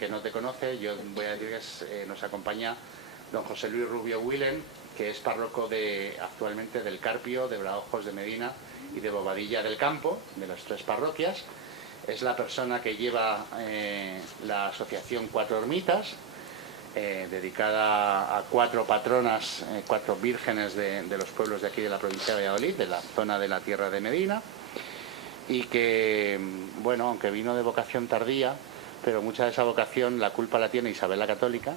que no te conoce, yo voy a decir que nos acompaña don José Luis Rubio Willen, que es párroco actualmente del Carpio, de Braojos de Medina y de Bobadilla del Campo, de las 3 parroquias. Es la persona que lleva la asociación Cuatro Ermitas, dedicada a 4 patronas, 4 vírgenes de los pueblos de aquí de la provincia de Valladolid, de la zona de la Tierra de Medina, y que, bueno, aunque vino de vocación tardía, pero mucha de esa vocación la culpa la tiene Isabel la Católica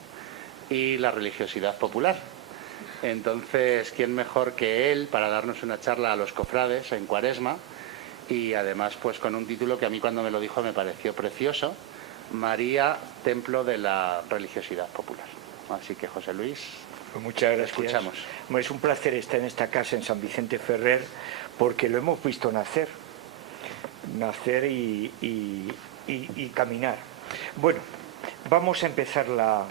y la religiosidad popular. Entonces, ¿quién mejor que él para darnos una charla a los cofrades en Cuaresma? Y además, pues con un título que a mí cuando me lo dijo me pareció precioso: María, templo de la religiosidad popular. Así que, José Luis, pues muchas gracias. Escuchamos. Bueno, es un placer estar en esta casa en San Vicente Ferrer, porque lo hemos visto nacer y caminar. Bueno, vamos a empezar la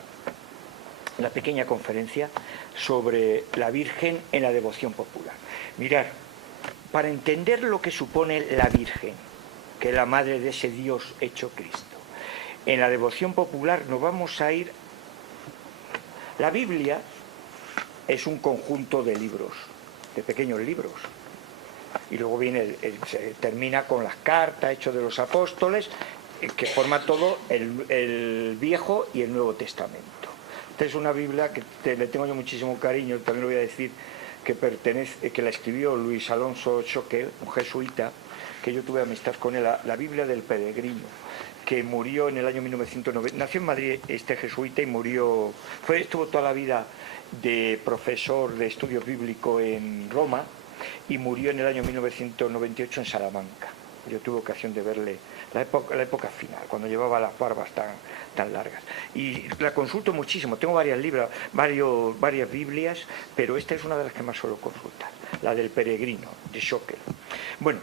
pequeña conferencia sobre la Virgen en la devoción popular. Mirad, para entender lo que supone la Virgen, que es la madre de ese Dios hecho Cristo, en la devoción popular nos vamos a ir. La Biblia es un conjunto de libros, de pequeños libros, y luego viene se termina con las cartas hechas de los apóstoles, que forma todo el Viejo y el Nuevo Testamento. Esta es una Biblia que le tengo yo muchísimo cariño. También lo voy a decir que la escribió Luis Alonso Choquel, un jesuita, que yo tuve amistad con él, la Biblia del Peregrino, que murió en el año 1990. Nació en Madrid este jesuita y murió, estuvo toda la vida de profesor de estudios bíblicos en Roma y murió en el año 1998 en Salamanca. Yo tuve ocasión de verle la época final, cuando llevaba las barbas tan largas. Y la consulto muchísimo, tengo varias Biblias, pero esta es una de las que más suelo consultar, la del Peregrino, de Schocker. Bueno,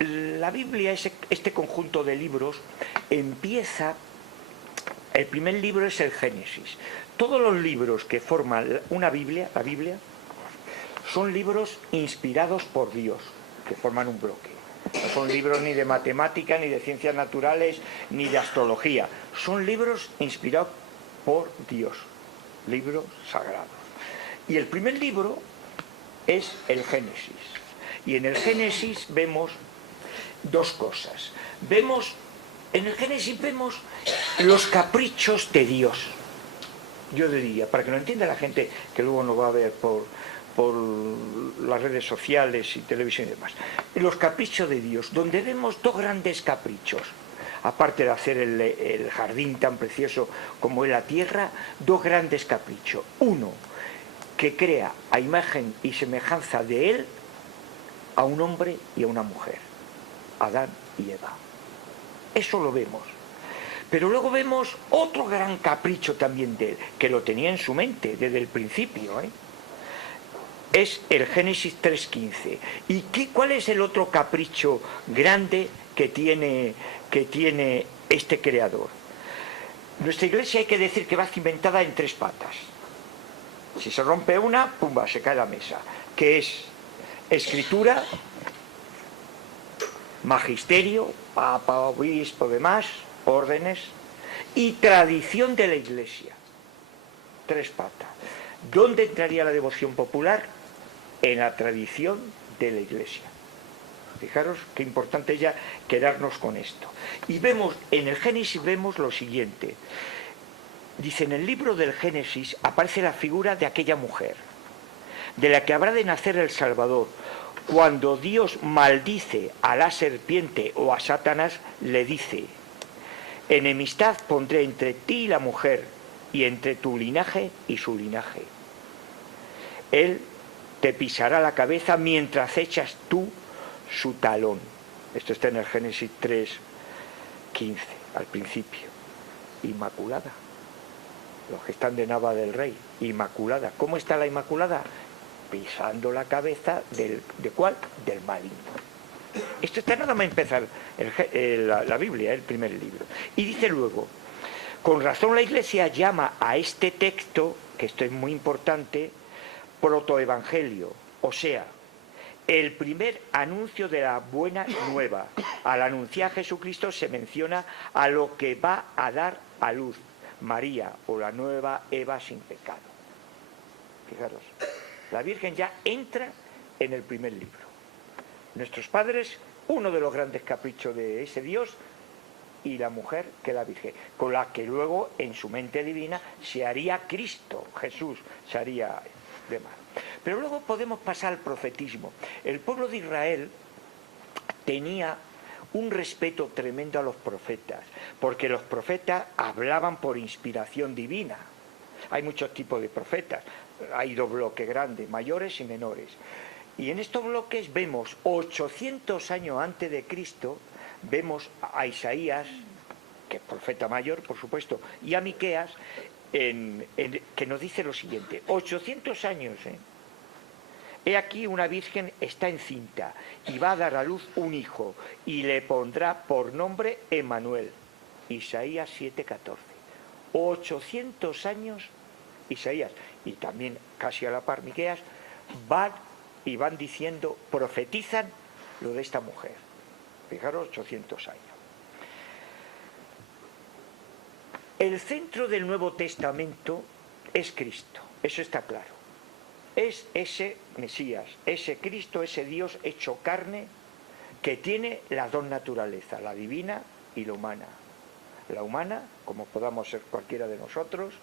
la Biblia, este conjunto de libros, empieza. El primer libro es el Génesis. Todos los libros que forman una Biblia, la Biblia, son libros inspirados por Dios, que forman un bloque. No son libros ni de matemáticas, ni de ciencias naturales, ni de astrología. Son libros inspirados por Dios, libros sagrados. Y el primer libro es el Génesis. Y en el Génesis vemos 2 cosas. En el Génesis vemos los caprichos de Dios. Yo diría, para que lo entienda la gente que luego nos va a ver por las redes sociales y televisión y demás. Los caprichos de Dios, donde vemos 2 grandes caprichos. Aparte de hacer el jardín tan precioso como es la tierra, 2 grandes caprichos. Uno, que crea a imagen y semejanza de él a un hombre y a una mujer, Adán y Eva. Eso lo vemos. Pero luego vemos otro gran capricho también de él, que lo tenía en su mente desde el principio, Es el Génesis 3:15. ¿Y cuál es el otro capricho grande que tiene este creador? Nuestra iglesia, hay que decir que va cimentada en 3 patas. Si se rompe una, pumba, se cae la mesa. Que es escritura, magisterio, papa, obispo, demás, órdenes, y tradición de la iglesia. 3 patas. ¿Dónde entraría la devoción popular? En la tradición de la iglesia. Fijaros qué importante ya quedarnos con esto. Y vemos, en el Génesis vemos lo siguiente. Dice, en el libro del Génesis aparece la figura de aquella mujer, de la que habrá de nacer el Salvador. Cuando Dios maldice a la serpiente o a Satanás, le dice: enemistad pondré entre ti y la mujer, y entre tu linaje y su linaje. Él te pisará la cabeza mientras echas tú su talón. Esto está en el Génesis 3:15, al principio. Inmaculada. Los que están de Nava del Rey. Inmaculada. ¿Cómo está la Inmaculada? Pisando la cabeza ¿de cuál? Del maligno. Esto está nada más empezar la Biblia, el primer libro. Y dice luego, con razón la Iglesia llama a este texto, que esto es muy importante, protoevangelio, o sea, el primer anuncio de la buena nueva, Al anunciar a Jesucristo se menciona a lo que va a dar a luz María, o la nueva Eva sin pecado. Fijaros, la Virgen ya entra en el primer libro. Nuestros padres, uno de los grandes caprichos de ese Dios, y la mujer que la Virgen, con la que luego en su mente divina se haría Cristo, Jesús, se haría demás. Pero luego podemos pasar al profetismo. El pueblo de Israel tenía un respeto tremendo a los profetas, porque los profetas hablaban por inspiración divina. Hay muchos tipos de profetas, hay dos bloques grandes, mayores y menores. Y en estos bloques vemos 800 años antes de Cristo, vemos a Isaías, que es profeta mayor, por supuesto, y a Miqueas, que nos dice lo siguiente: 800 años, he aquí una virgen está encinta y va a dar a luz un hijo y le pondrá por nombre Emmanuel. Isaías 7:14. 800 años Isaías, y también casi a la par Miqueas, van diciendo, profetizan lo de esta mujer. Fijaros, 800 años. El centro del Nuevo Testamento es Cristo, eso está claro. Es ese Mesías, ese Cristo, ese Dios hecho carne, que tiene las dos naturalezas, la divina y la humana. La humana, como podamos ser cualquiera de nosotros,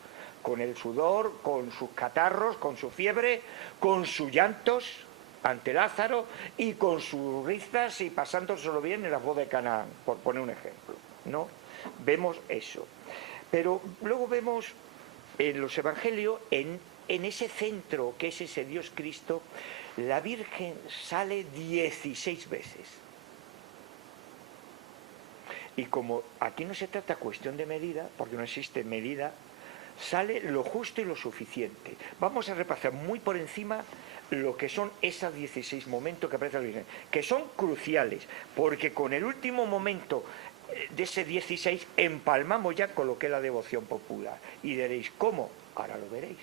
con el sudor, con sus catarros, con su fiebre, con sus llantos ante Lázaro y con sus risas y pasándoselo bien en la boda de Canaán, por poner un ejemplo, ¿no? Vemos eso. Pero luego vemos en los evangelios, en ese centro que es ese Dios Cristo, la Virgen sale 16 veces. Y como aquí no se trata cuestión de medida, porque no existe medida, sale lo justo y lo suficiente. Vamos a repasar muy por encima lo que son esos 16 momentos que aparece la Virgen, que son cruciales, porque con el último momento de ese 16 empalmamos ya con lo que es la devoción popular. Y diréis, ¿cómo? Ahora lo veréis.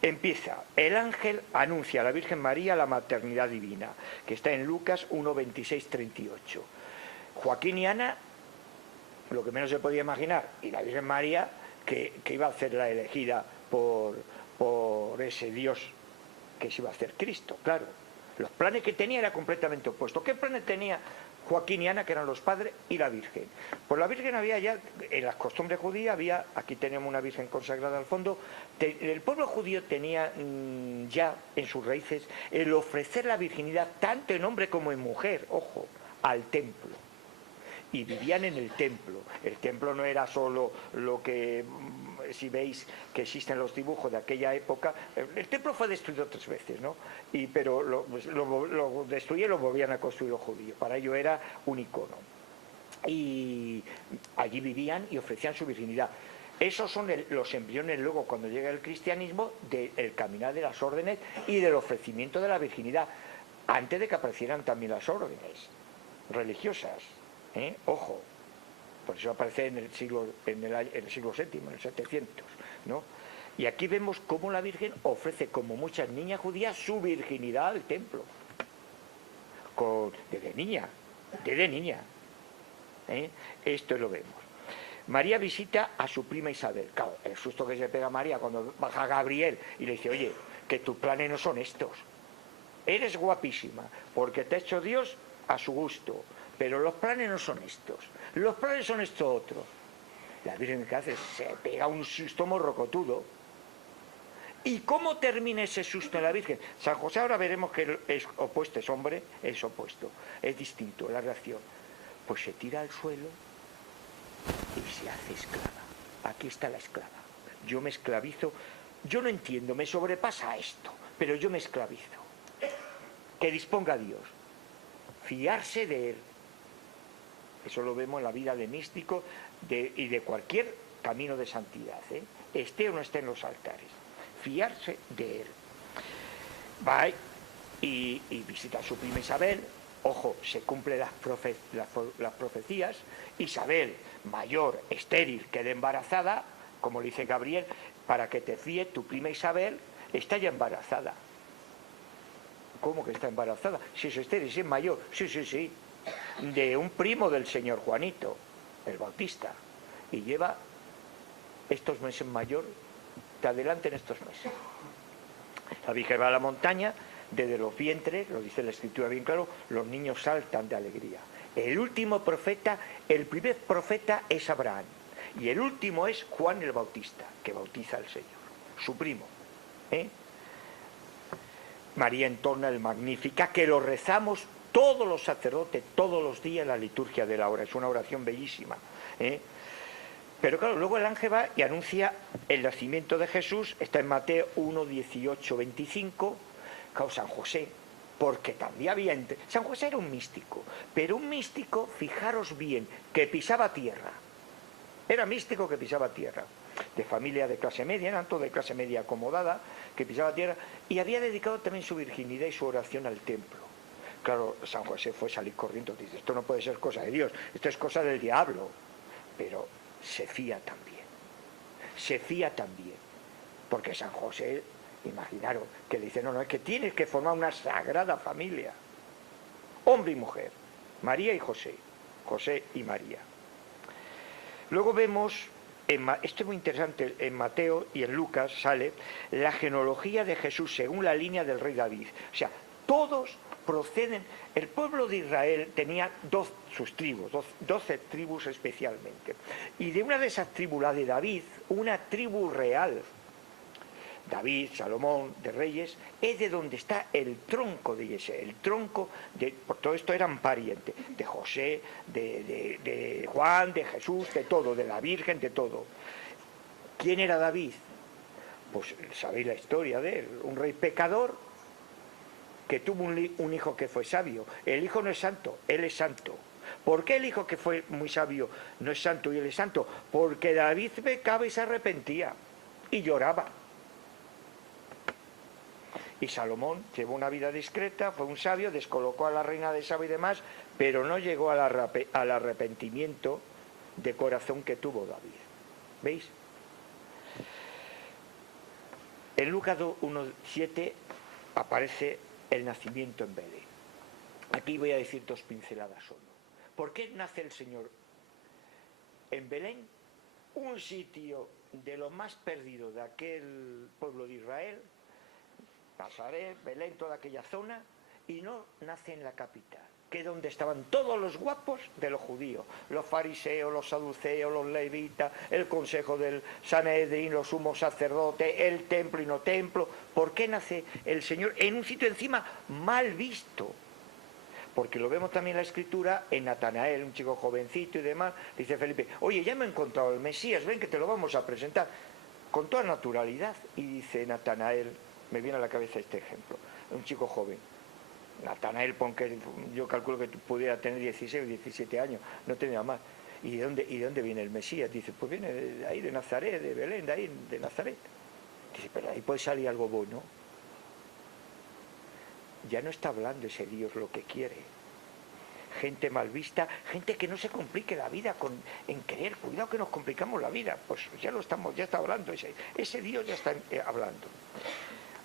Empieza, el ángel anuncia a la Virgen María la maternidad divina, que está en Lucas 1, 26, 38. Joaquín y Ana, lo que menos se podía imaginar, y la Virgen María, que iba a ser la elegida por ese Dios que se iba a hacer Cristo, claro. Los planes que tenía era completamente opuesto. ¿Qué planes tenía Joaquín y Ana, que eran los padres, y la Virgen? Pues la Virgen había ya, en las costumbres judías había, aquí tenemos una Virgen consagrada al fondo, el pueblo judío tenía ya en sus raíces el ofrecer la virginidad tanto en hombre como en mujer, ojo, al templo. Y vivían en el templo. El templo no era solo lo que, si veis que existen los dibujos de aquella época, el templo fue destruido 3 veces, ¿no? Pero lo destruyeron y lo volvían a construir los judíos. Para ello era un icono. Y allí vivían y ofrecían su virginidad. Esos son los embriones luego, cuando llega el cristianismo, del caminar de las órdenes y del ofrecimiento de la virginidad, antes de que aparecieran también las órdenes religiosas. Ojo, por eso aparece en el siglo VII, en el 700, ¿no? Y aquí vemos cómo la Virgen ofrece, como muchas niñas judías, su virginidad al templo, desde niña. Esto lo vemos. María visita a su prima Isabel. Claro, el susto que se pega María cuando baja Gabriel y le dice, oye, que tus planes no son estos. Eres guapísima, porque te ha hecho Dios a su gusto. Pero los planes no son estos, los planes son estos otros. La Virgen, que hace, se pega un susto morrocotudo. ¿Y cómo termina ese susto en la Virgen? San José, ahora veremos que es opuesto, es hombre, es opuesto, es distinto la reacción. Pues se tira al suelo y se hace esclava. Aquí está la esclava. Yo me esclavizo, yo no entiendo, me sobrepasa esto, pero yo me esclavizo. Que disponga Dios. Fiarse de Él. Eso lo vemos en la vida de místico y de cualquier camino de santidad, esté o no esté en los altares. Fiarse de Él. Va y visita a su prima Isabel. Ojo, se cumplen las profecías. Isabel, mayor, estéril, queda embarazada, como le dice Gabriel, para que te fíes, tu prima Isabel está ya embarazada. ¿Cómo que está embarazada? Si es estéril, si es mayor. Sí. de un primo del señor Juanito, el Bautista, y lleva estos meses mayor, te adelanten estos meses. La Virgen va a la montaña, desde los vientres, lo dice la Escritura bien claro, los niños saltan de alegría. El último profeta, el primer profeta es Abraham, y el último es Juan el Bautista, que bautiza al Señor, su primo. María entorna el Magnífica, que lo rezamos todos los sacerdotes, todos los días en la liturgia de la hora. Es una oración bellísima. Pero claro, luego el ángel va y anuncia el nacimiento de Jesús. Está en Mateo 1, 18, 25. Claro, San José, porque también había... San José era un místico, pero un místico, fijaros bien, que pisaba tierra. Era místico que pisaba tierra. De familia de clase media, eran todos de clase media acomodada, que pisaba tierra, y había dedicado también su virginidad y su oración al templo. Claro, San José fue salir corriendo, dice, esto no puede ser cosa de Dios, esto es cosa del diablo. Pero se fía también, porque San José, imaginaros, que le dice, no, es que tienes que formar una sagrada familia, hombre y mujer, María y José, José y María. Luego vemos, esto es muy interesante, en Mateo y en Lucas sale la genealogía de Jesús según la línea del rey David. O sea, todos proceden, el pueblo de Israel tenía sus tribus, 12 tribus especialmente. Y de una de esas tribus, la de David, una tribu real, David, Salomón, de reyes, es de donde está el tronco de Yese, el tronco de, por todo esto eran parientes, de José, de Juan, de Jesús, de todo, de la Virgen, de todo. ¿Quién era David? Pues sabéis la historia de él, un rey pecador que tuvo un hijo que fue sabio. El hijo no es santo, él es santo. ¿Por qué el hijo que fue muy sabio no es santo y él es santo? Porque David pecaba y se arrepentía y lloraba. Y Salomón llevó una vida discreta, fue un sabio, descolocó a la reina de Saba y demás, pero no llegó al arrepentimiento de corazón que tuvo David. ¿Veis? En Lucas 1:7 aparece el nacimiento en Belén. Aquí voy a decir 2 pinceladas solo. ¿Por qué nace el Señor en Belén? Un sitio de lo más perdido de aquel pueblo de Israel, Nazaret, Belén, toda aquella zona, y no nace en la capital, que es donde estaban todos los guapos de los judíos, los fariseos, los saduceos, los levitas, el consejo del Sanedrín, los sumos sacerdotes, el templo y no templo. ¿Por qué nace el Señor en un sitio encima mal visto? Porque lo vemos también en la Escritura, en Natanael, un chico jovencito y demás, dice Felipe, oye, ya me he encontrado el Mesías, ven que te lo vamos a presentar, con toda naturalidad. Y dice Natanael, me viene a la cabeza este ejemplo, un chico joven, Natanael, porque yo calculo que pudiera tener 16 o 17 años, no tenía más. ¿Y de dónde viene el Mesías? Dice, pues viene de ahí, de Nazaret, de Belén, de ahí, de Nazaret. Dice, pero ahí puede salir algo bueno. Ya no está hablando ese Dios lo que quiere. Gente mal vista, gente que no se complique la vida en creer. Cuidado que nos complicamos la vida. Pues ya está hablando, ese Dios ya está hablando.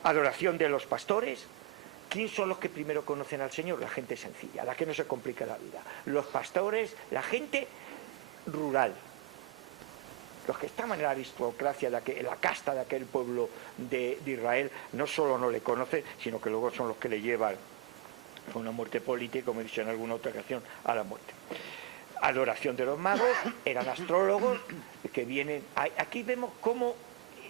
Adoración de los pastores. ¿Quién son los que primero conocen al Señor? La gente sencilla, la que no se complica la vida. Los pastores, la gente rural. Los que estaban en la aristocracia, en la casta de aquel pueblo de Israel, no solo no le conocen, sino que luego son los que le llevan a una muerte política, como he dicho en alguna otra ocasión, a la muerte. Adoración de los magos, eran astrólogos que vienen... Aquí vemos cómo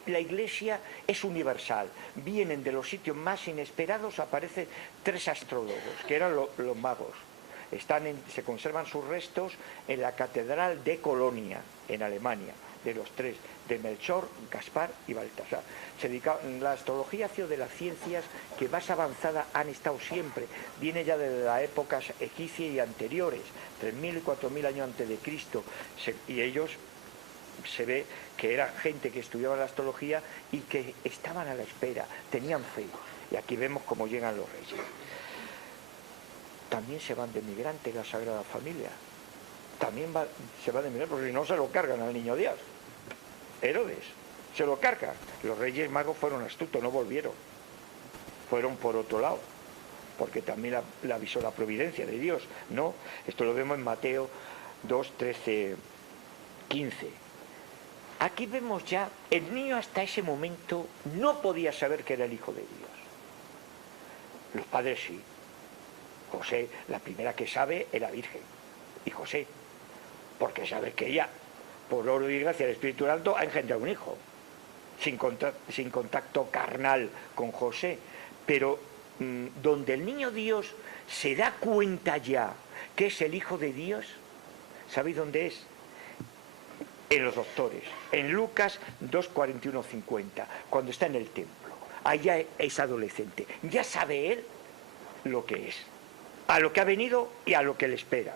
la Iglesia es universal. Vienen de los sitios más inesperados, aparecen 3 astrólogos, que eran los magos. Se conservan sus restos en la Catedral de Colonia, en Alemania, de los 3, de Melchor, Gaspar y Baltasar. La astrología ha sido de las ciencias que más avanzada han estado siempre. Viene ya de las épocas egipcias y anteriores, 3.000 y 4.000 años antes de Cristo, y ellos se ve que era gente que estudiaba la astrología y que estaban a la espera, tenían fe. Y aquí vemos cómo llegan los reyes. También se van de migrantes la Sagrada Familia. También se va de migrantes porque no se lo cargan al niño Dios. Herodes se lo carga. Los reyes magos fueron astutos, no volvieron. Fueron por otro lado. porque también la avisó la providencia de Dios, ¿no? Esto lo vemos en Mateo 2, 13, 15. Aquí vemos ya, el niño hasta ese momento no podía saber que era el Hijo de Dios. Los padres sí. José, la primera que sabe, es la Virgen. Y José, porque sabe que ella, por obra y gracia del Espíritu Santo, ha engendrado un hijo. Sin contacto carnal con José. Pero donde el niño Dios se da cuenta ya que es el Hijo de Dios, ¿sabéis dónde es? En los doctores, en Lucas 2, 41, 50, cuando está en el templo. Allá es adolescente, ya sabe él lo que es, a lo que ha venido y a lo que le espera.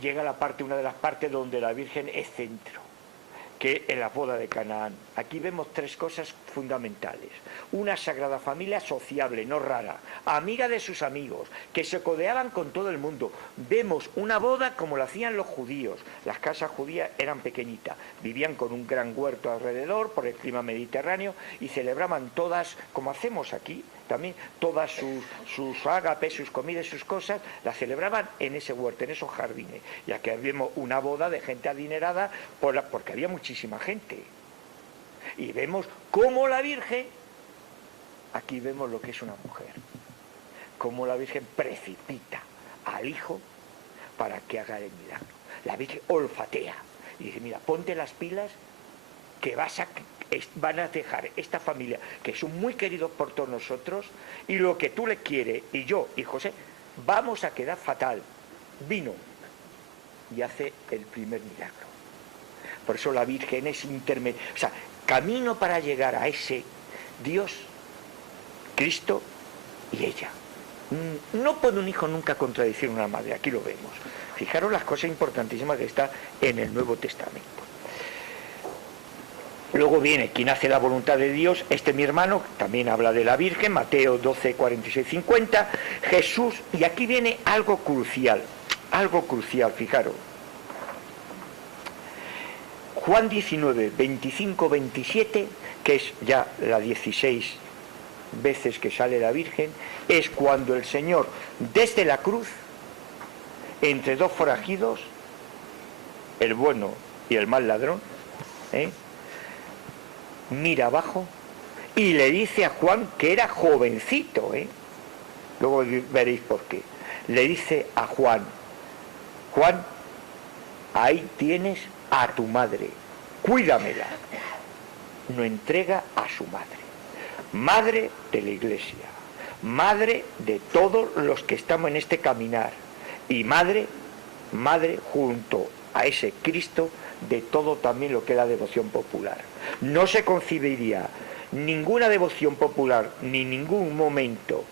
Llega una de las partes donde la Virgen es centro, que en la boda de Canaán. Aquí vemos tres cosas fundamentales. Una Sagrada Familia sociable, no rara, amiga de sus amigos, que se codeaban con todo el mundo. Vemos una boda como la hacían los judíos. Las casas judías eran pequeñitas, vivían con un gran huerto alrededor por el clima mediterráneo y celebraban todas, como hacemos aquí, también todas sus ágapes, sus comidas, sus cosas, las celebraban en ese huerto, en esos jardines. Y aquí vemos una boda de gente adinerada porque había muchísima gente. Y vemos cómo la Virgen, aquí vemos lo que es una mujer, cómo la Virgen precipita al Hijo para que haga el milagro. La Virgen olfatea y dice, mira, ponte las pilas que van a dejar esta familia, que son muy queridos por todos nosotros, y lo que tú le quieres, y yo y José, vamos a quedar fatal. Vino y hace el primer milagro. Por eso la Virgen es intermedia, o sea, camino para llegar a ese Dios, Cristo y ella. No puede un hijo nunca contradecir a una madre, aquí lo vemos. Fijaros las cosas importantísimas que está en el Nuevo Testamento. Luego viene quien hace la voluntad de Dios, mi hermano, también habla de la Virgen, Mateo 12, 46, 50, Jesús, y aquí viene algo crucial, fijaros. Juan 19, 25, 27, que es ya las 16 veces que sale la Virgen, es cuando el Señor, desde la cruz, entre dos forajidos, el bueno y el mal ladrón, mira abajo y le dice a Juan, que era jovencito, luego veréis por qué, le dice a Juan, Juan, ahí tienes a tu madre, cuídamela. No entrega a su madre de la Iglesia, madre de todos los que estamos en este caminar, y madre junto a ese Cristo de todo también lo que es la devoción popular. No se concibiría ninguna devoción popular ni ningún momento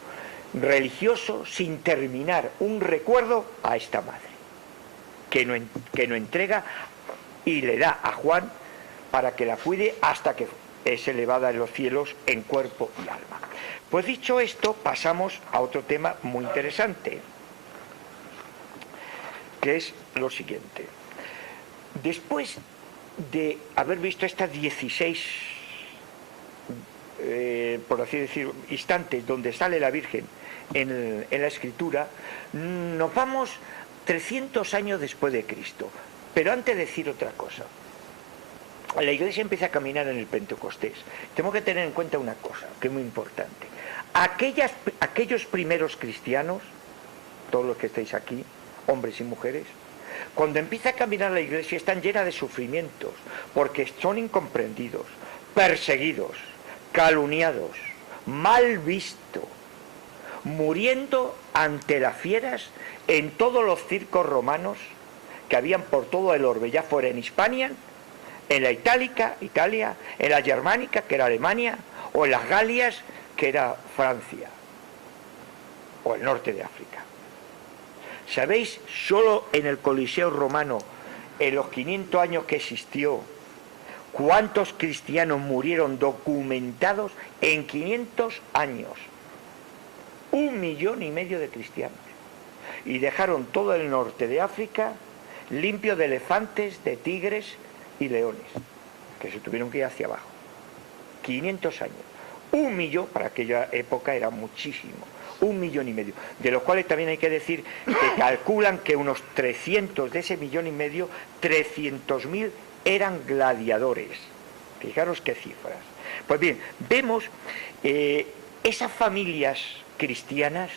religioso sin terminar un recuerdo a esta madre que no entrega y le da a Juan para que la cuide hasta que es elevada en los cielos en cuerpo y alma. Pues dicho esto, pasamos a otro tema muy interesante, que es lo siguiente. Después de haber visto estas 16, por así decir, instantes donde sale la Virgen en la Escritura, nos vamos 300 años después de Cristo. Pero antes de decir otra cosa, la Iglesia empieza a caminar en el Pentecostés. Tenemos que tener en cuenta una cosa que es muy importante. Aquellos primeros cristianos, todos los que estáis aquí, hombres y mujeres, cuando empieza a caminar la Iglesia están llenas de sufrimientos, porque son incomprendidos, perseguidos, calumniados, mal vistos, muriendo ante las fieras en todos los circos romanos que habían por todo el orbe, ya fuera en Hispania, en la Itálica, Italia, en la Germánica, que era Alemania, o en las Galias, que era Francia, o el norte de África. ¿Sabéis? Solo en el Coliseo romano, en los 500 años que existió, ¿cuántos cristianos murieron documentados en 500 años? 1,5 millones de cristianos. Y dejaron todo el norte de África limpio de elefantes, de tigres y leones, que se tuvieron que ir hacia abajo. 500 años. 1 millón, para aquella época era muchísimo, 1,5 millones, de los cuales también hay que decir que calculan que unos 300 de ese 1,5 millones, 300.000 eran gladiadores. Fijaros qué cifras. Pues bien, vemos esas familias cristianas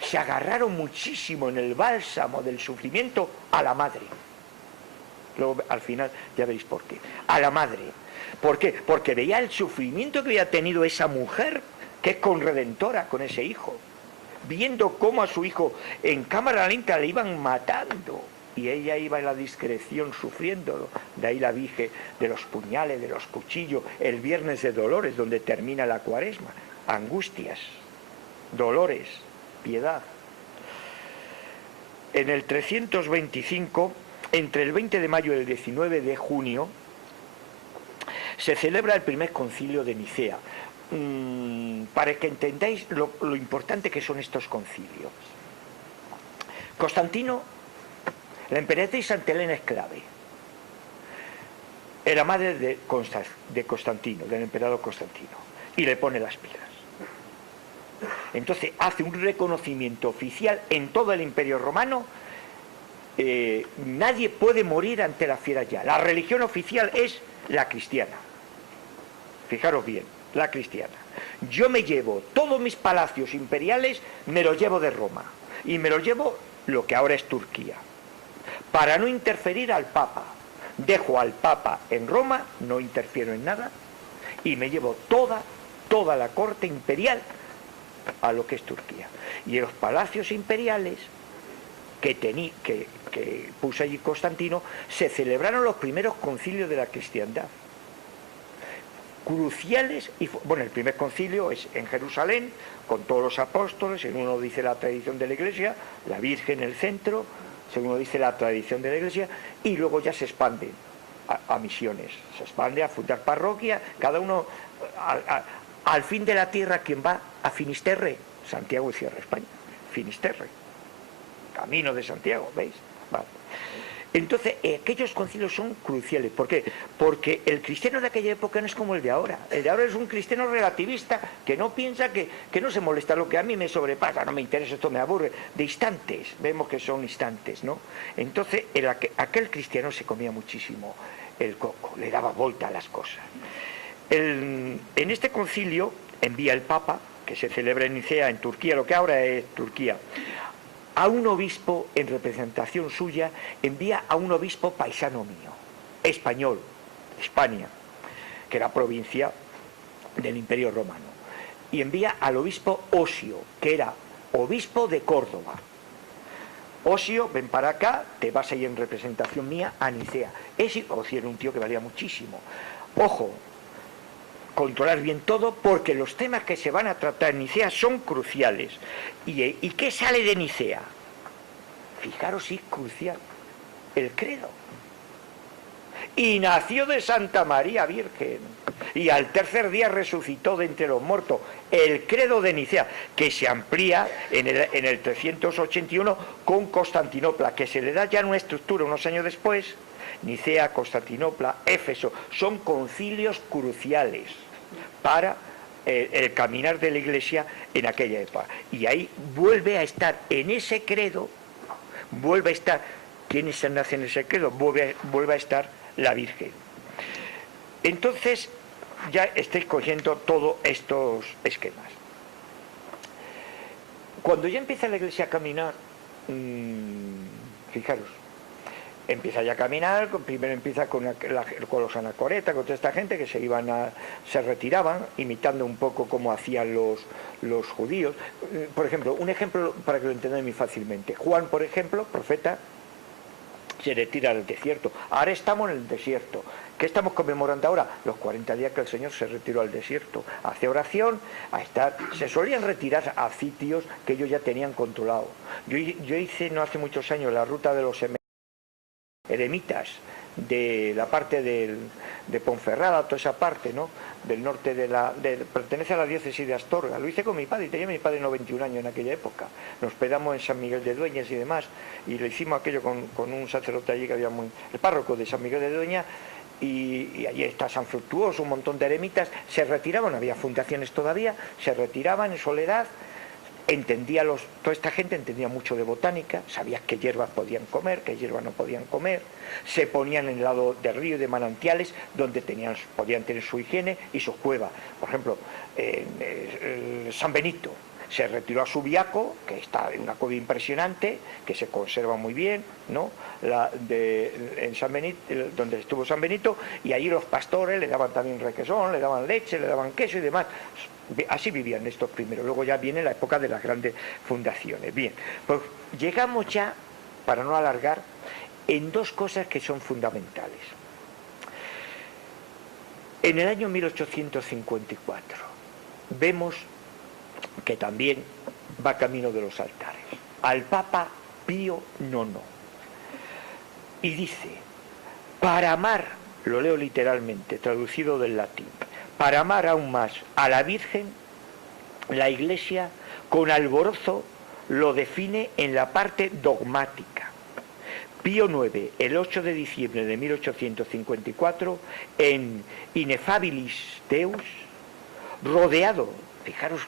se agarraron muchísimo en el bálsamo del sufrimiento a la madre. Luego, al final, ya veréis por qué. A la madre. ¿Por qué? Porque veía el sufrimiento que había tenido esa mujer, que es conredentora con ese hijo, viendo cómo a su hijo en cámara lenta le iban matando, y ella iba en la discreción sufriéndolo. De ahí la Virgen de los puñales, de los cuchillos, el Viernes de Dolores, donde termina la Cuaresma. Angustias, dolores, piedad. En el 325, entre el 20 de mayo y el 19 de junio, se celebra el primer concilio de Nicea. Para que entendáis lo importante que son estos concilios. Constantino, la emperatriz Santa Elena es clave. Era madre de Constantino, del emperador Constantino, y le pone las pilas. Entonces hace un reconocimiento oficial en todo el Imperio Romano. Nadie puede morir ante la fiera ya. La religión oficial es la cristiana. Fijaros bien, la cristiana. Yo me llevo todos mis palacios imperiales, me los llevo de Roma, y me los llevo lo que ahora es Turquía, para no interferir al Papa. Dejo al Papa en Roma, no interfiero en nada, y me llevo toda la corte imperial a lo que es Turquía. Y en los palacios imperiales que puso allí Constantino, se celebraron los primeros concilios de la cristiandad. Cruciales, bueno, el primer concilio es en Jerusalén, con todos los apóstoles, según uno dice la tradición de la Iglesia, la Virgen en el centro, según uno dice la tradición de la Iglesia, y luego ya se expande a misiones, se expande a fundar parroquia, cada uno al fin de la tierra. ¿Quién va? A Finisterre, Santiago y Sierra España, Finisterre, camino de Santiago, ¿veis? Vale. Entonces, aquellos concilios son cruciales. ¿Por qué? Porque el cristiano de aquella época no es como el de ahora. El de ahora es un cristiano relativista que no piensa, que no se molesta lo que a mí me sobrepasa, no me interesa, esto me aburre. De instantes, vemos que son instantes, ¿no? Entonces, aquel cristiano se comía muchísimo el coco, le daba vuelta a las cosas. En este concilio envía el Papa, que se celebra en Nicea, en Turquía, lo que ahora es Turquía, a un obispo, en representación suya, envía a un obispo paisano mío, español, España, que era provincia del Imperio Romano, y envía al obispo Osio, que era obispo de Córdoba. Osio, ven para acá, te vas a ir en representación mía a Nicea. Osio era un tío que valía muchísimo. Ojo, controlar bien todo, porque los temas que se van a tratar en Nicea son cruciales. ¿Y qué sale de Nicea? Fijaros si es crucial. El credo. Y nació de Santa María Virgen, y al tercer día resucitó de entre los muertos. El credo de Nicea, que se amplía en el 381 con Constantinopla, que se le da ya una estructura unos años después. Nicea, Constantinopla, Éfeso, son concilios cruciales para el caminar de la Iglesia en aquella época. Y ahí vuelve a estar en ese credo, vuelve a estar, ¿quiénes nacen en ese credo? Vuelve a estar la Virgen. Entonces, ya estáis cogiendo todos estos esquemas. Cuando ya empieza la Iglesia a caminar, fijaros, empieza ya a caminar, primero empieza con los anacoretas, con toda esta gente que se retiraban, imitando un poco como hacían los judíos. Por ejemplo, un ejemplo para que lo entendáis muy fácilmente. Juan, por ejemplo, profeta, se retira al desierto. Ahora estamos en el desierto. ¿Qué estamos conmemorando ahora? Los 40 días que el Señor se retiró al desierto. Hace oración, se solían retirar a sitios que ellos ya tenían controlado. Yo hice no hace muchos años la ruta de los eremitas de la parte de Ponferrada, toda esa parte, ¿no?, del norte pertenece a la diócesis de Astorga. Lo hice con mi padre, tenía mi padre 91 años en aquella época. Nos hospedamos en San Miguel de Dueñas y demás, y lo hicimos aquello con un sacerdote allí que había el párroco de San Miguel de Dueñas, y allí está San Fructuoso, un montón de eremitas, se retiraban, había fundaciones todavía, se retiraban en soledad. Toda esta gente entendía mucho de botánica, sabía qué hierbas podían comer, qué hierbas no podían comer, se ponían en el lado del río y de manantiales donde podían tener su higiene y sus cuevas. Por ejemplo, San Benito se retiró a Subiaco, que está en una cueva impresionante, que se conserva muy bien, ¿no? En San Benito, donde estuvo San Benito, y allí los pastores le daban también requesón, le daban leche, le daban queso y demás. Así vivían estos primeros. Luego ya viene la época de las grandes fundaciones. Bien, pues llegamos ya, para no alargar, en dos cosas que son fundamentales. En el año 1854 vemos que también va camino de los altares, al Papa Pío IX, y dice: para amar, lo leo literalmente, traducido del latín, para amar aún más a la Virgen, la Iglesia con alborozo lo define en la parte dogmática. Pío IX, el 8 de diciembre de 1854, en Ineffabilis Deus, rodeado, fijaros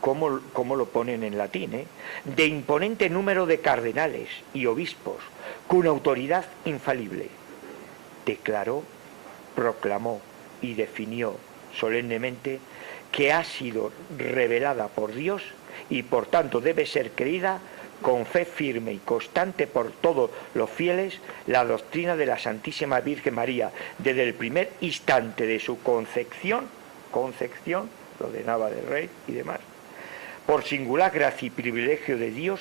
cómo lo ponen en latín, de imponente número de cardenales y obispos, con autoridad infalible, declaró, proclamó y definió solemnemente que ha sido revelada por Dios y por tanto debe ser creída con fe firme y constante por todos los fieles la doctrina de la Santísima Virgen María desde el primer instante de su concepción, lo de Nava del Rey y demás, por singular gracia y privilegio de Dios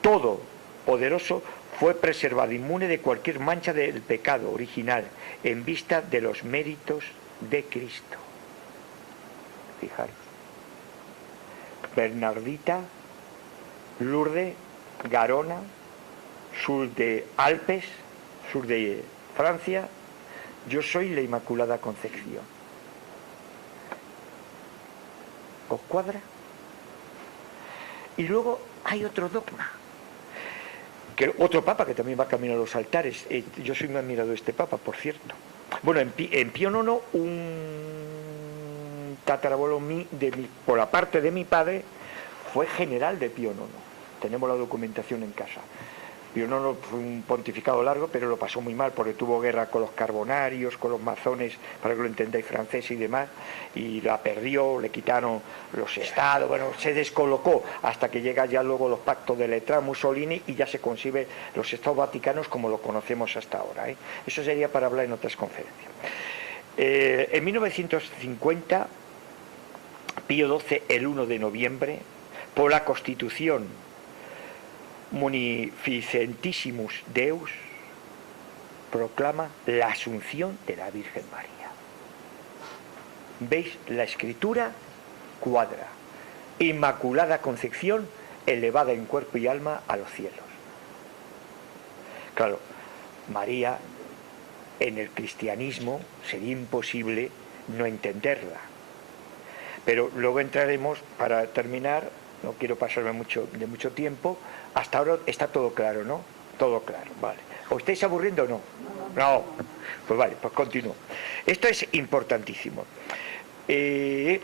Todopoderoso, fue preservado inmune de cualquier mancha del pecado original en vista de los méritos de Cristo. Fijaros, Bernardita, Lourdes, Garona, sur de Alpes, sur de Francia, yo soy la Inmaculada Concepción. ¿Os cuadra? Y luego hay otro dogma, que otro papa que también va camino a los altares. Yo soy muy admirado de este papa, por cierto. Bueno, en Pío IX, un tatarabuelo por la parte de mi padre, fue general de Pío IX. Tenemos la documentación en casa. Pío IX fue un pontificado largo, pero lo pasó muy mal porque tuvo guerra con los carbonarios, con los masones, para que lo entendáis, franceses y demás, y la perdió, le quitaron los estados, bueno, se descolocó hasta que llega ya luego los pactos de Letrán, Mussolini, y ya se concibe los estados vaticanos como lo conocemos hasta ahora. Eso sería para hablar en otras conferencias. En 1950, Pío XII, el 1 de noviembre, por la Constitución Munificentissimus Deus, proclama la asunción de la Virgen María. ¿Veis? La escritura cuadra. Inmaculada Concepción, elevada en cuerpo y alma a los cielos. Claro, María en el cristianismo sería imposible no entenderla. Pero luego entraremos, para terminar, no quiero pasarme de mucho tiempo. Hasta ahora está todo claro, ¿no? Todo claro, vale. ¿Os estáis aburriendo o no? No. Pues vale, pues continúo. Esto es importantísimo. En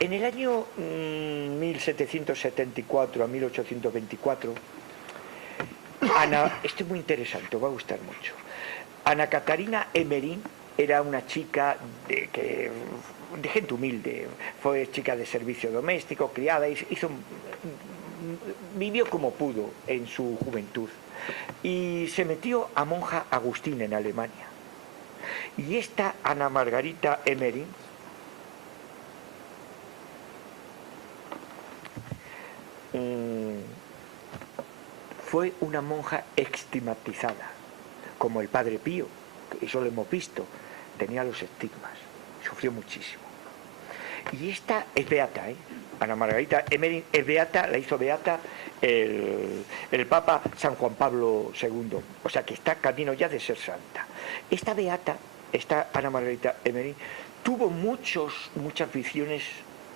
el año 1774 a 1824, esto es muy interesante, os va a gustar mucho. Ana Catarina Emerín era una chica de gente humilde, fue chica de servicio doméstico, criada, vivió como pudo en su juventud y se metió a monja agustina en Alemania. Y esta Ana Margarita Emerín fue una monja estigmatizada, como el padre Pío, eso lo hemos visto, tenía los estigmas, sufrió muchísimo. Y esta es beata, Ana Margarita Emerín es beata, la hizo beata el Papa San Juan Pablo II, o sea que está camino ya de ser santa. Esta beata, esta Ana Margarita Emerín, tuvo muchas visiones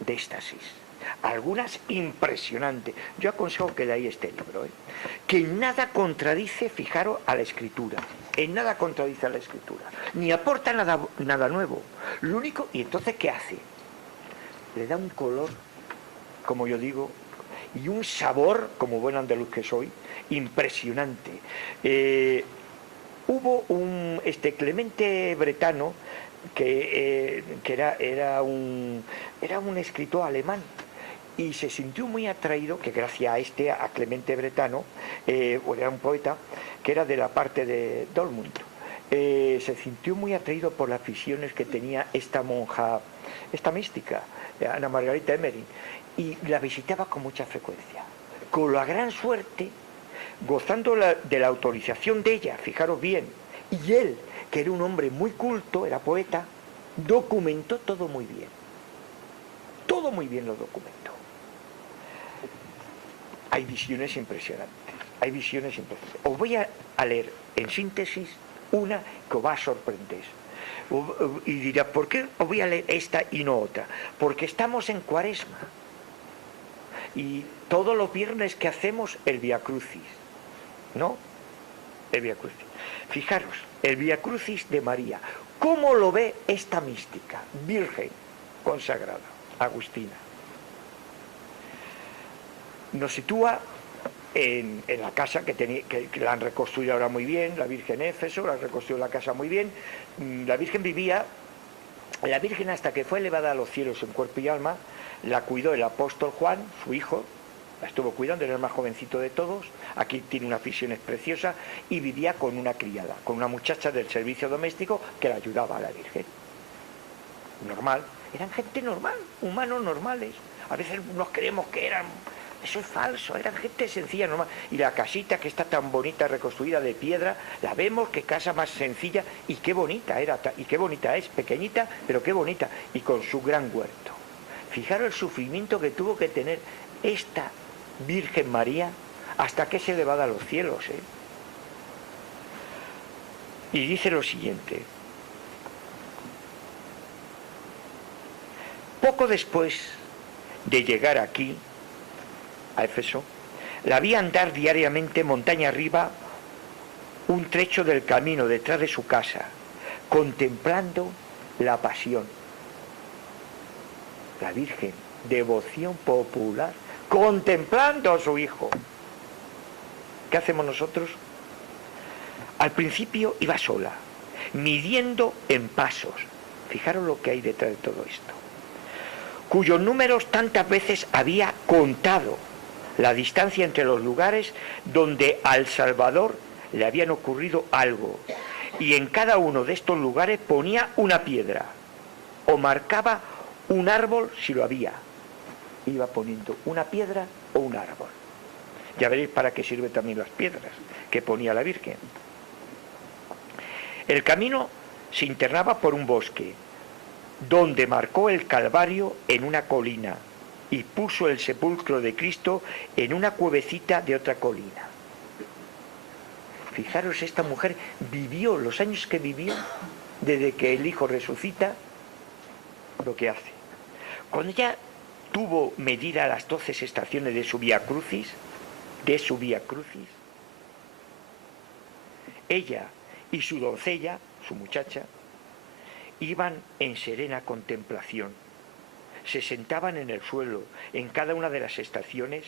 de éxtasis, algunas impresionantes. Yo aconsejo que leáis este libro, que en nada contradice, fijaros, a la escritura. En nada contradice a la escritura. Ni aporta nada nuevo. Lo único, y entonces, ¿qué hace? Le da un color, como yo digo, y un sabor, como buen andaluz que soy, impresionante. Hubo un Clemente Bretano, que era un escritor alemán, y se sintió muy atraído, que gracias a Clemente Bretano, era un poeta que era de la parte de Dortmund, se sintió muy atraído por las visiones que tenía esta monja, esta mística, Ana Margarita Emery, y la visitaba con mucha frecuencia, con la gran suerte, gozando de la autorización de ella, fijaros bien, y él, que era un hombre muy culto, era poeta, documentó todo muy bien. Todo muy bien lo documentó. Hay visiones impresionantes. Hay visiones impresionantes. Os voy a leer, en síntesis, una que os va a sorprender. Y dirá, ¿por qué os voy a leer esta y no otra? Porque estamos en Cuaresma. Y todos los viernes que hacemos el Vía Crucis, ¿no? El Vía Crucis. Fijaros, el Vía Crucis de María. ¿Cómo lo ve esta mística, virgen consagrada, Agustina? Nos sitúa en la casa que la han reconstruido ahora muy bien, la Virgen Éfeso, la han reconstruido la casa muy bien. La Virgen hasta que fue elevada a los cielos en cuerpo y alma, la cuidó el apóstol Juan, su hijo, la estuvo cuidando, era el más jovencito de todos, aquí tiene unas visiones preciosas, y vivía con una criada, con una muchacha del servicio doméstico que la ayudaba a la Virgen. Normal, eran gente normal, humanos normales. A veces nos creemos que eran... Eso es falso, eran gente sencilla, normal. Y la casita que está tan bonita, reconstruida de piedra, la vemos, qué casa más sencilla, y qué bonita era, y qué bonita es, pequeñita, pero qué bonita, y con su gran huerto. Fijaros el sufrimiento que tuvo que tener esta Virgen María hasta que se elevada a los cielos, Y dice lo siguiente: poco después de llegar aquí, a Éfeso, la vi andar diariamente montaña arriba un trecho del camino detrás de su casa, contemplando la pasión. La Virgen, devoción popular, contemplando a su hijo. ¿Qué hacemos nosotros? Al principio iba sola, midiendo en pasos. Fijaros lo que hay detrás de todo esto. Cuyos números tantas veces había contado, la distancia entre los lugares donde al Salvador le habían ocurrido algo, y en cada uno de estos lugares ponía una piedra o marcaba un árbol si lo había. Iba poniendo una piedra o un árbol. Ya veréis para qué sirven también las piedras que ponía la Virgen. El camino se internaba por un bosque, donde marcó el Calvario en una colina y puso el sepulcro de Cristo en una cuevecita de otra colina. Fijaros, esta mujer vivió los años que vivió desde que el Hijo resucita, lo que hace. Cuando ya tuvo medida las 12 estaciones de su Vía Crucis, ella y su doncella, su muchacha, iban en serena contemplación. Se sentaban en el suelo, en cada una de las estaciones,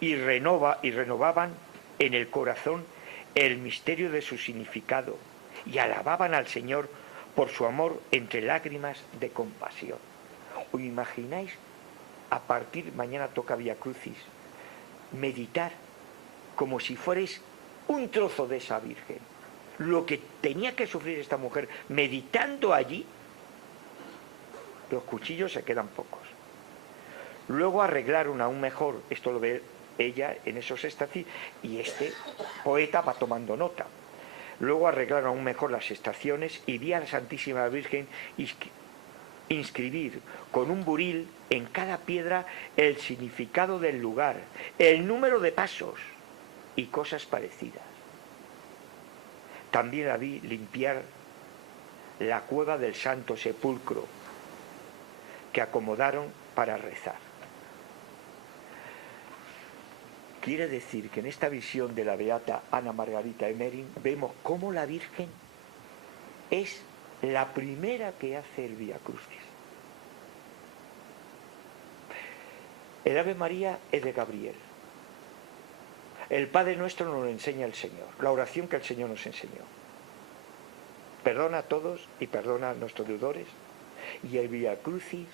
y renovaban en el corazón el misterio de su significado, y alababan al Señor por su amor entre lágrimas de compasión. ¿Os imagináis? A partir mañana toca Vía Crucis, meditar como si fuerais un trozo de esa Virgen. Lo que tenía que sufrir esta mujer meditando allí, los cuchillos se quedan pocos. Luego arreglaron aún mejor, esto lo ve ella en esos estaciones, y este poeta va tomando nota. Luego arreglaron aún mejor las estaciones y vi a la Santísima Virgen inscribir con un buril en cada piedra el significado del lugar, el número de pasos y cosas parecidas. También la vi limpiar la cueva del Santo Sepulcro que acomodaron para rezar. Quiere decir que en esta visión de la beata Ana Margarita Emery vemos cómo la Virgen es la primera que hace el Vía Crucis. El Ave María es de Gabriel. El Padre Nuestro nos lo enseña el Señor, la oración que el Señor nos enseñó. Perdona a todos y perdona a nuestros deudores. Y el Vía Crucis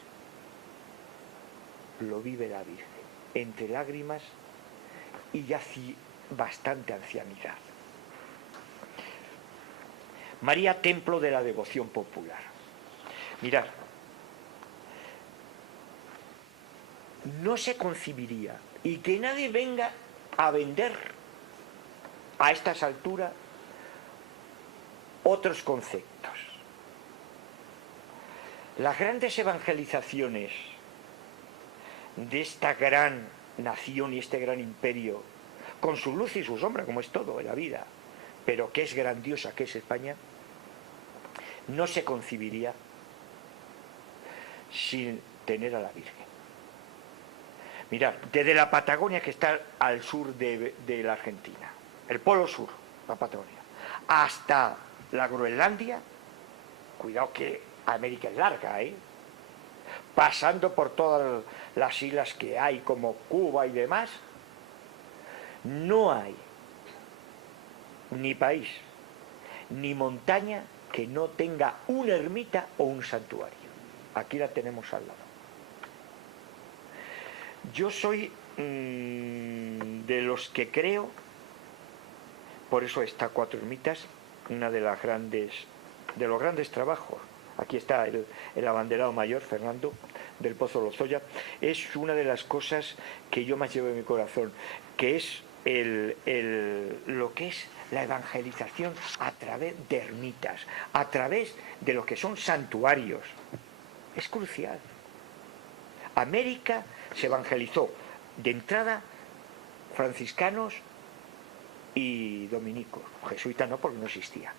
lo vive la Virgen, entre lágrimas y ya bastante ancianidad. María, templo de la devoción popular. Mirad, no se concibiría, y que nadie venga a vender a estas alturas otros conceptos. Las grandes evangelizaciones de esta gran nación y este gran imperio, con su luz y su sombra, como es todo en la vida, pero que es grandiosa, que es España, no se concibiría sin tener a la Virgen. Mirad, desde la Patagonia, que está al sur de la Argentina, el polo sur, la Patagonia, hasta la Groenlandia, cuidado que América es larga, pasando por todas las islas que hay, como Cuba y demás, no hay ni país, ni montaña que no tenga una ermita o un santuario. Aquí la tenemos al lado. Yo soy de los que creo, por eso está Cuatro Ermitas, una de los grandes trabajos. Aquí está el abanderado mayor, Fernando del Pozo Lozoya. Es una de las cosas que yo más llevo en mi corazón, que es lo que es la evangelización a través de ermitas, a través de lo que son santuarios. Es crucial. América se evangelizó de entrada franciscanos y dominicos. Jesuitas no, porque no existía.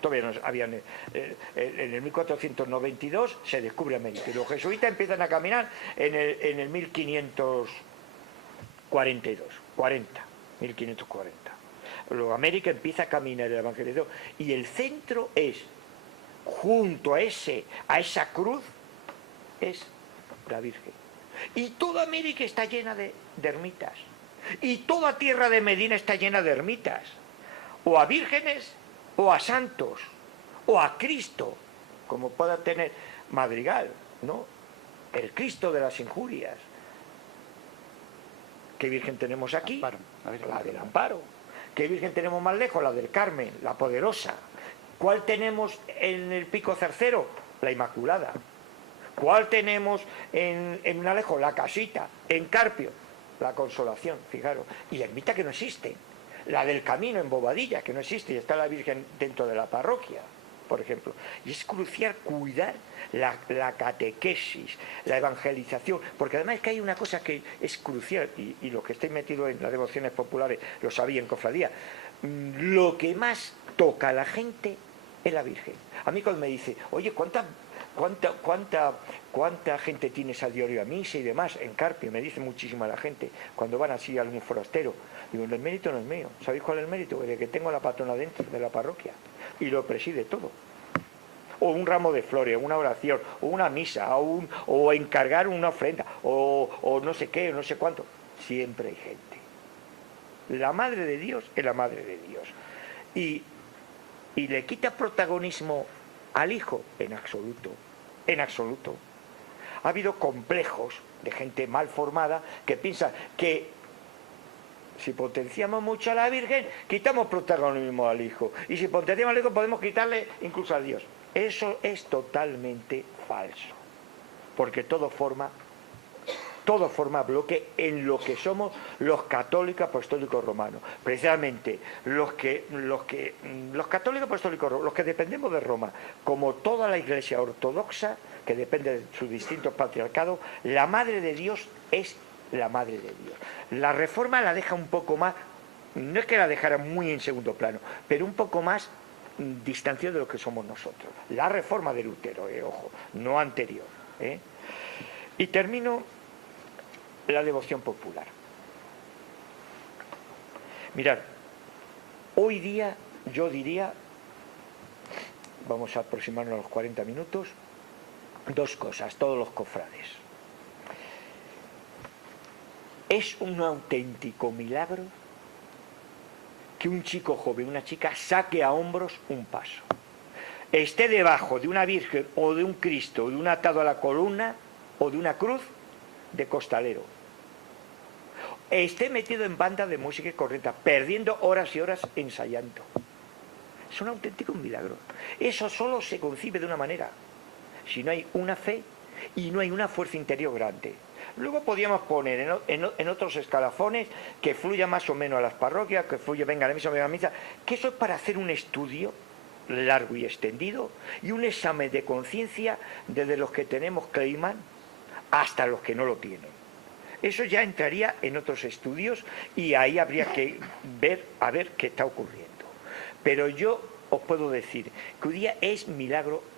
Todavía no habían. En el 1492 se descubre América y los jesuitas empiezan a caminar en el 1540. Luego América empieza a caminar el evangelizador y el centro es, junto a esa cruz, es la Virgen. Y toda América está llena de ermitas. Y toda tierra de Medina está llena de ermitas. O a vírgenes, o a santos, o a Cristo, como pueda tener Madrigal, ¿no? El Cristo de las injurias. ¿Qué virgen tenemos aquí? Amparo, la del Amparo. ¿Qué virgen tenemos más lejos? La del Carmen, la poderosa. ¿Cuál tenemos en el Pico Cercero? La Inmaculada. ¿Cuál tenemos en un Alejo? La Casita. En Carpio, la Consolación, fijaros. Y la ermita que no existe. La del Camino en Bobadilla, que no existe, y está la Virgen dentro de la parroquia, por ejemplo. Y es crucial cuidar la catequesis, la evangelización, porque además es que hay una cosa que es crucial, y los que estéis metidos en las devociones populares lo sabían, cofradía. Lo que más toca a la gente es la Virgen. A mí cuando me dice, oye, ¿cuánta gente tienes a diario a misa y demás? En Carpio me dice muchísima la gente cuando van así a algún forastero. Digo, el mérito no es mío. ¿Sabéis cuál es el mérito? De que tengo a la patrona dentro de la parroquia y lo preside todo. O un ramo de flores, una oración, o una misa, o encargar una ofrenda, o no sé qué, o no sé cuánto. Siempre hay gente. La Madre de Dios es la Madre de Dios. Y le quita protagonismo al Hijo, en absoluto. En absoluto. Ha habido complejos de gente mal formada que piensa que si potenciamos mucho a la Virgen, quitamos protagonismo al Hijo. Y si potenciamos al Hijo, podemos quitarle incluso a Dios. Eso es totalmente falso. Porque todo forma bloque en lo que somos los católicos apostólicos romanos. Precisamente los católicos apostólicos romanos, los que dependemos de Roma, como toda la Iglesia ortodoxa, que depende de sus distintos patriarcados, la Madre de Dios es la Madre de Dios. La Reforma la deja un poco más, no es que la dejara muy en segundo plano, pero un poco más distanciado de lo que somos nosotros. La Reforma de Lutero, ojo, no anterior. Y termino la devoción popular. Mirad, hoy día yo diría, vamos a aproximarnos a los 40 minutos, dos cosas, todos los cofrades. Es un auténtico milagro que un chico joven, una chica, saque a hombros un paso, esté debajo de una Virgen o de un Cristo, de un atado a la columna o de una cruz de costalero, esté metido en banda de música correcta, perdiendo horas y horas ensayando. Es un auténtico milagro. Eso solo se concibe de una manera: si no hay una fe y no hay una fuerza interior grande. Luego podríamos poner en otros escalafones que fluya más o menos a las parroquias, que fluya, venga a la misa, venga a la misa, que eso es para hacer un estudio largo y extendido y un examen de conciencia desde los que tenemos Kleiman hasta los que no lo tienen. Eso ya entraría en otros estudios y ahí habría que ver a ver qué está ocurriendo. Pero yo os puedo decir que hoy día es milagro.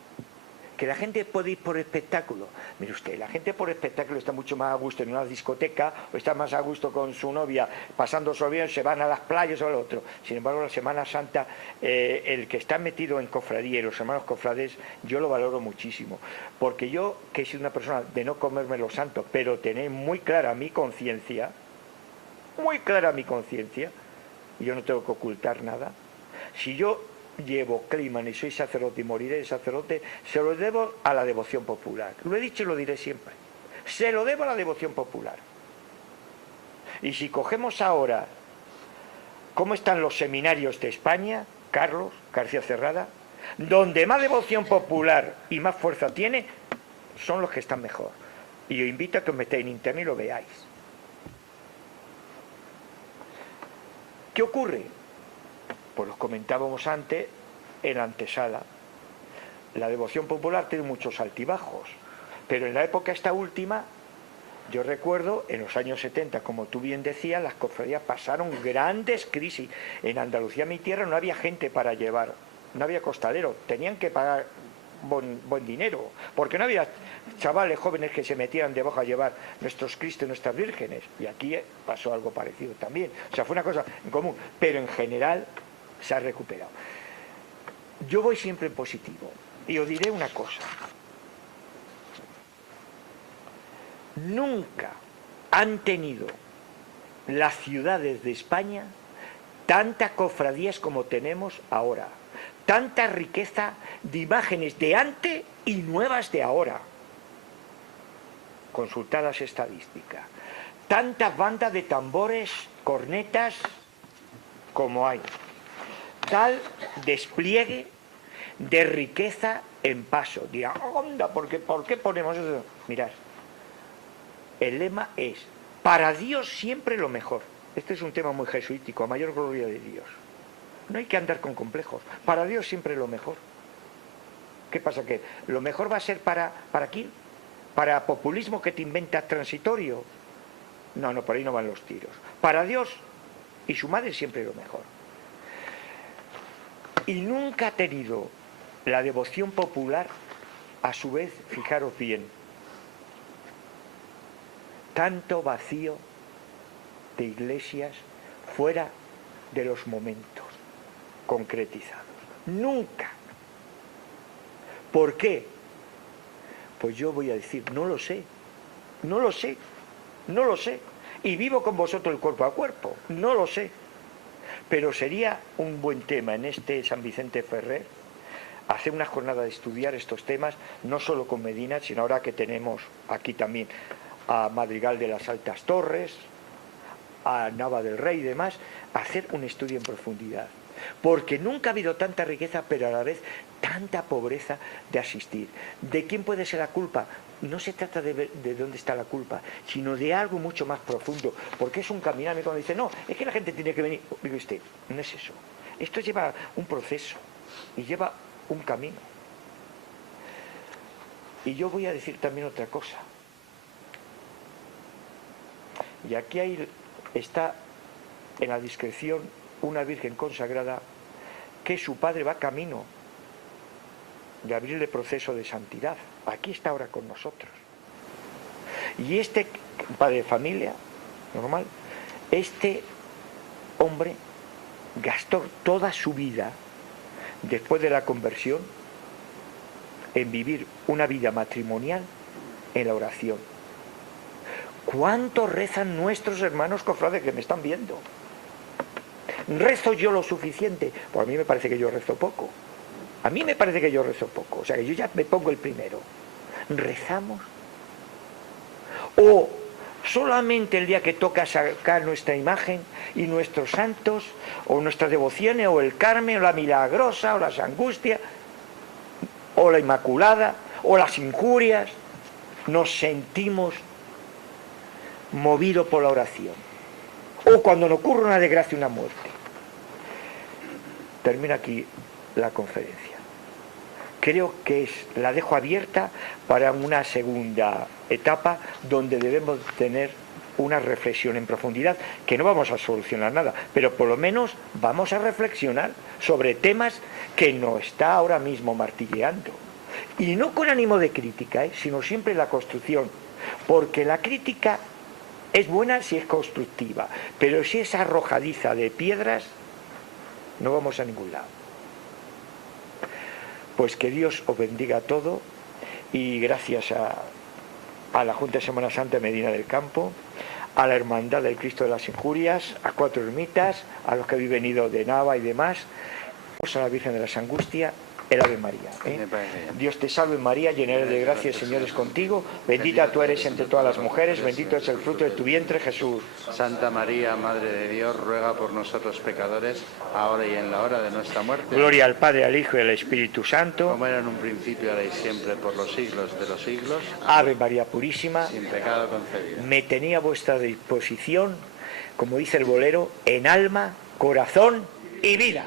Que la gente puede ir por espectáculo. Mire usted, la gente por espectáculo está mucho más a gusto en una discoteca o está más a gusto con su novia pasando su bien, se van a las playas o al otro. Sin embargo, la Semana Santa, el que está metido en cofradía y los hermanos cofrades, yo lo valoro muchísimo. Porque yo, que he sido una persona de no comerme los santos, pero tener muy clara mi conciencia, y yo no tengo que ocultar nada. Si yo llevo Kleiman y soy sacerdote y moriré de sacerdote, se lo debo a la devoción popular. Lo he dicho y lo diré siempre. Se lo debo a la devoción popular. Y si cogemos ahora cómo están los seminarios de España, Carlos García Cerrada, donde más devoción popular y más fuerza tiene, son los que están mejor. Y os invito a que os metáis en internet y lo veáis. ¿Qué ocurre? Pues los comentábamos antes en la antesala. La devoción popular tiene muchos altibajos, pero en la época esta última, yo recuerdo, en los años 70, como tú bien decías, las cofradías pasaron grandes crisis. En Andalucía, mi tierra, no había gente para llevar, no había costaleros, tenían que pagar buen dinero, porque no había chavales jóvenes que se metieran debajo a llevar nuestros Cristos y nuestras vírgenes. Y aquí pasó algo parecido también. O sea, fue una cosa en común, pero en general se ha recuperado. Yo voy siempre en positivo y os diré una cosa: nunca han tenido las ciudades de España tantas cofradías como tenemos ahora, tanta riqueza de imágenes de antes y nuevas de ahora. Consultad las estadísticas. Tantas bandas de tambores, cornetas como hay. Tal despliegue de riqueza en paso. Dirá, onda, ¿por qué ponemos eso? Mirad, el lema es: para Dios siempre lo mejor. Este es un tema muy jesuítico, a mayor gloria de Dios. No hay que andar con complejos. Para Dios siempre lo mejor. ¿Qué pasa? ¿Que lo mejor va a ser para quién? ¿Para populismo que te inventas transitorio? No, por ahí no van los tiros. Para Dios y su madre siempre lo mejor. Y nunca ha tenido la devoción popular, a su vez, fijaros bien, tanto vacío de iglesias fuera de los momentos concretizados. Nunca. ¿Por qué? Pues yo voy a decir, no lo sé. Y vivo con vosotros el cuerpo a cuerpo. No lo sé. Pero sería un buen tema en este San Vicente Ferrer hacer una jornada de estudiar estos temas, no solo con Medina, sino ahora que tenemos aquí también a Madrigal de las Altas Torres, a Nava del Rey y demás, hacer un estudio en profundidad. Porque nunca ha habido tanta riqueza, pero a la vez tanta pobreza de asistir. ¿De quién puede ser la culpa? No se trata de ver de dónde está la culpa, sino de algo mucho más profundo, porque es un caminar. Cuando dice, no, es que la gente tiene que venir, digo usted, no es eso. Esto lleva un proceso y lleva un camino. Y yo voy a decir también otra cosa. Y aquí está en la discreción una Virgen consagrada que su padre va camino de abrirle proceso de santidad. Aquí está ahora con nosotros. Y este padre de familia, normal, este hombre gastó toda su vida, después de la conversión, en vivir una vida matrimonial en la oración. ¿Cuánto rezan nuestros hermanos cofrades que me están viendo? ¿Rezo yo lo suficiente? Pues a mí me parece que yo rezo poco. A mí me parece que yo rezo poco. O sea, que yo ya me pongo el primero. ¿Rezamos? ¿O solamente el día que toca sacar nuestra imagen y nuestros santos, o nuestras devociones, o el Carmen, o la Milagrosa, o las Angustias, o la Inmaculada, o las injurias, nos sentimos movidos por la oración? O cuando nos ocurre una desgracia, una muerte. Termino aquí la conferencia. Creo que la dejo abierta para una segunda etapa donde debemos tener una reflexión en profundidad, que no vamos a solucionar nada, pero por lo menos vamos a reflexionar sobre temas que nos está ahora mismo martilleando. Y no con ánimo de crítica, sino siempre la construcción, porque la crítica es buena si es constructiva, pero si es arrojadiza de piedras, no vamos a ningún lado. Pues que Dios os bendiga a todo, y gracias a la Junta de Semana Santa de Medina del Campo, a la Hermandad del Cristo de las Injurias, a Cuatro Ermitas, a los que habéis venido de Nava y demás, a la Virgen de las Angustias, el Ave María. Dios te salve María, llena eres de gracia, el Señor es contigo, bendita tú eres entre todas las mujeres, bendito es el fruto de tu vientre, Jesús. Santa María, Madre de Dios, ruega por nosotros pecadores, ahora y en la hora de nuestra muerte. Gloria al Padre, al Hijo y al Espíritu Santo. Como era en un principio, ahora y siempre, por los siglos de los siglos. Ave María Purísima, sin pecado concebida. Me tenía a vuestra disposición, como dice el bolero, en alma, corazón y vida.